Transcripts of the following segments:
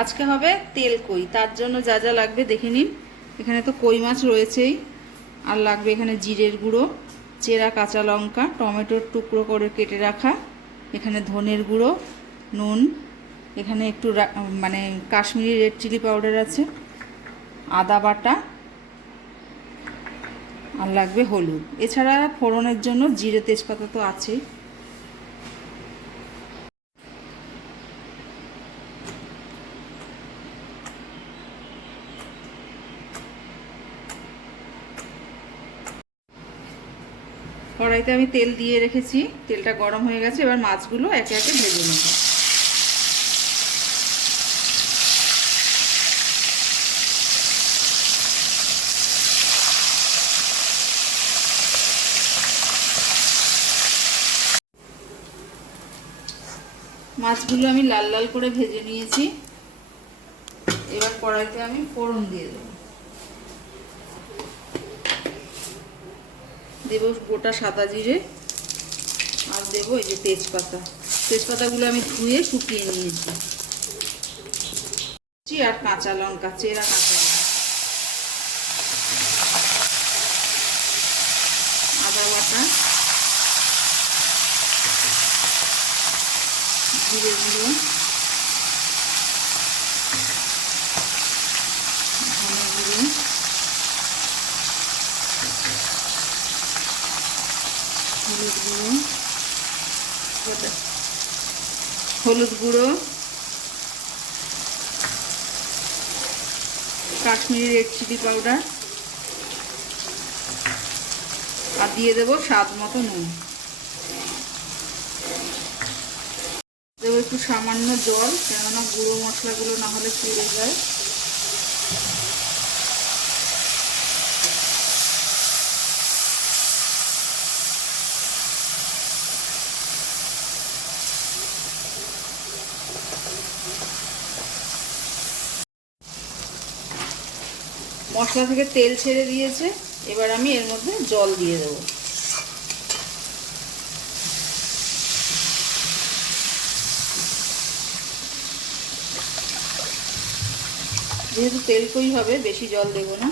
আজকে হবে তেল কই। তার জন্য যা যা লাগবে দেখে নিন। এখানে তো কই মাছ রয়েছেই, আর লাগবে এখানে জিরের গুঁড়ো, চেরা কাঁচা লঙ্কা, টমেটোর টুকরো করে কেটে রাখা, এখানে ধনের গুঁড়ো, নুন, এখানে একটু মানে কাশ্মীরি রেড চিলি পাউডার আছে, আদা বাটা, আর লাগবে হলুদ। এছাড়া ফোড়নের জন্য জিরে তেজপাতা তো আছেই। কড়াইতে আমি তেল দিয়ে রেখেছি, তেলটা গরম হয়ে গেছে। এবার মাছগুলো একে একে ভেজে নেব। মাছগুলো আমি লাল লাল করে ভেজে নিয়েছি। এবার কড়াইতে আমি ফোড়ন দিয়ে দেবো। দেব গোটা সাদা জিরে, আর দেবো এই যে তেজপাতা। তেজপাতাগুলো আমি ধুয়ে শুকিয়ে নিয়েছি। আর কাঁচা লঙ্কা, চেরা কাঁচা লঙ্কা, আদা বাটা, জিরে গুঁড়ো, ধনে গুঁড়ো, হলুদ গুঁড়ো, হলুদ গুঁড়ো, কাশ্মীরি রেড চিলি পাউডার, আর দিয়ে দেবো স্বাদ মতো নুন। দেবো একটু সামান্য জল, কেননা গুঁড়ো মশলাগুলো না হলে পুড়ে যায়। মশলা থেকে তেল ছেড়ে দিয়েছে, এবার আমি এর মধ্যে জল দিয়ে দেবো। যেহেতু তেল কই হবে, বেশি জল দেব না।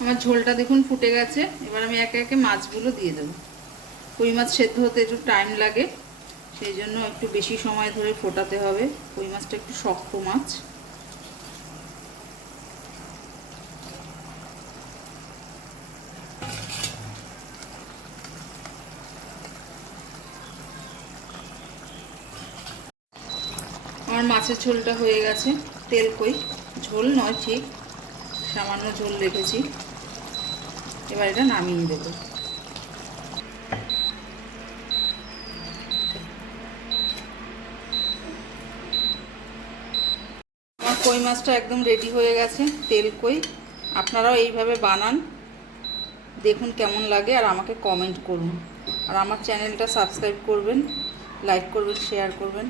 আমার ঝোলটা দেখুন ফুটে গেছে। এবার আমি একে একে মাছগুলো দিয়ে দেবো। কই মাছ সেদ্ধ হতে একটু টাইম লাগে, সেই জন্য একটু বেশি সময় ধরে ফোটাতে হবে। কই মাছটা একটু শক্ত মাছ। আমার মাছের ঝোলটা হয়ে গেছে। তেল কই, ঝোল নয় ঠিক, সামান্য ঝোল রেখেছি। এবার এটা নামিয়ে দেবো। আমার কই মাছটা একদম রেডি হয়ে গেছে, তেল কই। আপনারাও এইভাবে বানান, দেখুন কেমন লাগে, আর আমাকে কমেন্ট করুন। আর আমার চ্যানেলটা সাবস্ক্রাইব করবেন, লাইক করবেন, শেয়ার করবেন।